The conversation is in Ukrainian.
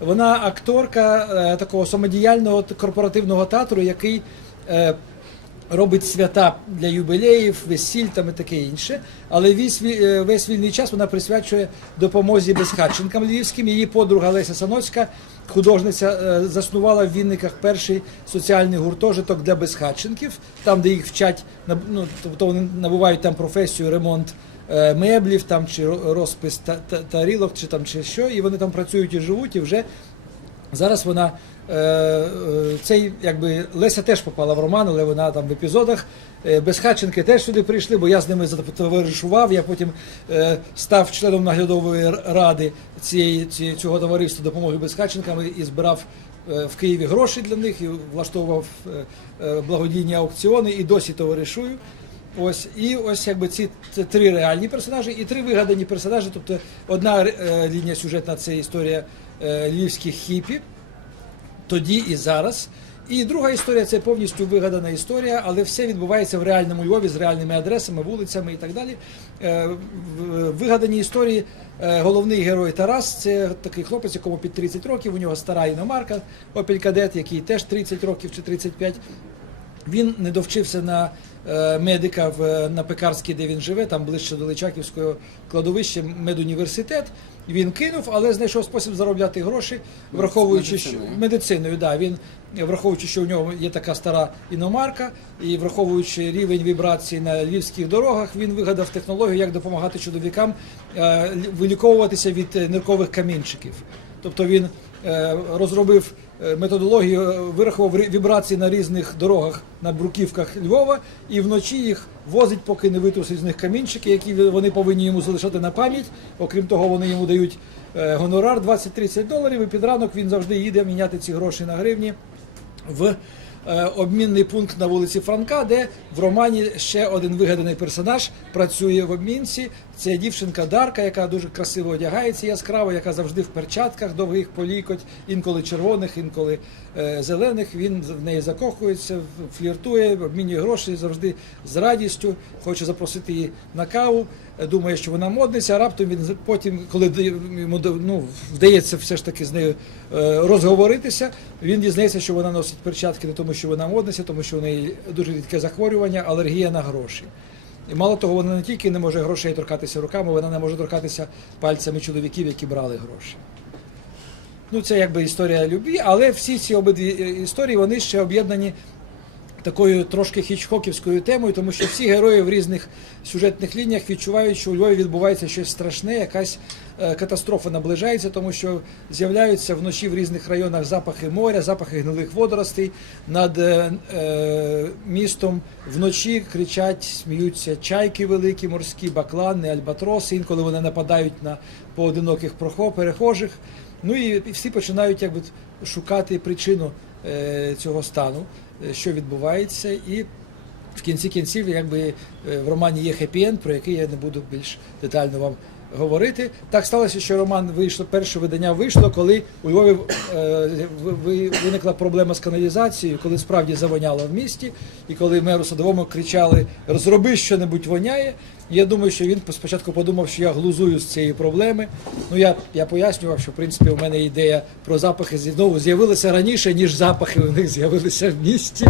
Вона акторка е, такого самодіяльного корпоративного театру, який е, робить свята для юбілеїв, весіль там і таке інше. Але весь, е, весь вільний час вона присвячує допомозі безхатченкам львівським. Її подруга Леся Саноцька, художниця, заснувала в Вінниках перший соціальний гуртожиток для безхатченків, там, де їх вчать, ну, тобто вони набувають там професію ремонт меблів там чи розпис та, та, тарілок, чи там чи що, і вони там працюють і живуть, і вже зараз вона. е, е, Цей якби Леся теж попала в роман, але вона там в епізодах. Е, Безхатченки теж сюди прийшли, бо я з ними затоваришував. Я потім е, став членом наглядової ради цієї, цього товариства допомоги безхатченкам і збирав е, в Києві гроші для них і влаштовував е, е, благодійні аукціони і досі товаришую. Ось і ось якби ці три реальні персонажі і три вигадані персонажі. Тобто одна е, лінія сюжетна це історія е, львівських хіпі, тоді і зараз. І друга історія це повністю вигадана історія, але все відбувається в реальному Львові з реальними адресами, вулицями і так далі. Е, Вигадані історії. Головний герой Тарас це такий хлопець, якому під 30 років. У нього стара іномарка Opel Кадет, який теж 30 років чи 35. Він не довчився на е, медика в, на Пекарській, де він живе, там ближче до Личаківського кладовища, медуніверситет. Він кинув, але знайшов спосіб заробляти гроші, враховуючи що медициною. Да, він враховуючи, що у нього є така стара іномарка, і враховуючи рівень вібрацій на львівських дорогах, він вигадав технологію, як допомагати чоловікам е, виліковуватися від ниркових камінчиків. Тобто він розробив е, методологію, е, вирахував вібрації на різних дорогах на бруківках Львова, і вночі їх возить, поки не витрусить з них камінчики, які вони повинні йому залишати на пам'ять. Окрім того, вони йому дають е, гонорар 20-30 доларів, і під ранок він завжди їде міняти ці гроші на гривні в е, обмінний пункт на вулиці Франка, де в романі ще один вигаданий персонаж працює в обмінці. Це дівчинка Дарка, яка дуже красиво одягається яскраво, яка завжди в перчатках довгих полікоть, інколи червоних, інколи е, зелених. Він в неї закохується, фліртує, обмінює гроші завжди з радістю, хоче запросити її на каву. е, Думає, що вона модниця, а раптом він потім, коли йому ну, вдається все ж таки з нею е, розговоритися, він дізнається, що вона носить перчатки не тому, що вона модниця, тому що в неї дуже рідке захворювання, алергія на гроші. І мало того, вона не тільки не може грошей торкатися руками, вона не може торкатися пальцями чоловіків, які брали гроші. Ну, це якби історія любві, але всі ці обидві е, історії вони ще об'єднані такою трошки хічхоківською темою, тому що всі герої в різних сюжетних лініях відчувають, що у Львові відбувається щось страшне, якась е, катастрофа наближається, тому що з'являються вночі в різних районах запахи моря, запахи гнилих водоростей. Над е, е, містом вночі кричать, сміються чайки великі, морські, баклани, альбатроси. Інколи вони нападають на поодиноких перехожих. Ну і всі починають якби шукати причину цього стану, е, що відбувається, і в кінці кінців, якби е, в романі є хеппі-енд, про який я не буду більш детально вам говорити. Так сталося, що роман вийшло, перше видання вийшло, коли у Львові е, ви- ви- виникла проблема з каналізацією, коли справді завоняло в місті, і коли меру садовому кричали Розроби що-небудь воняє. Я думаю, що він спочатку подумав, що я глузую з цієї проблеми. Ну я, я пояснював, що в принципі у мене ідея про запахи знову з'явилася раніше, ніж запахи у них з'явилися в місті.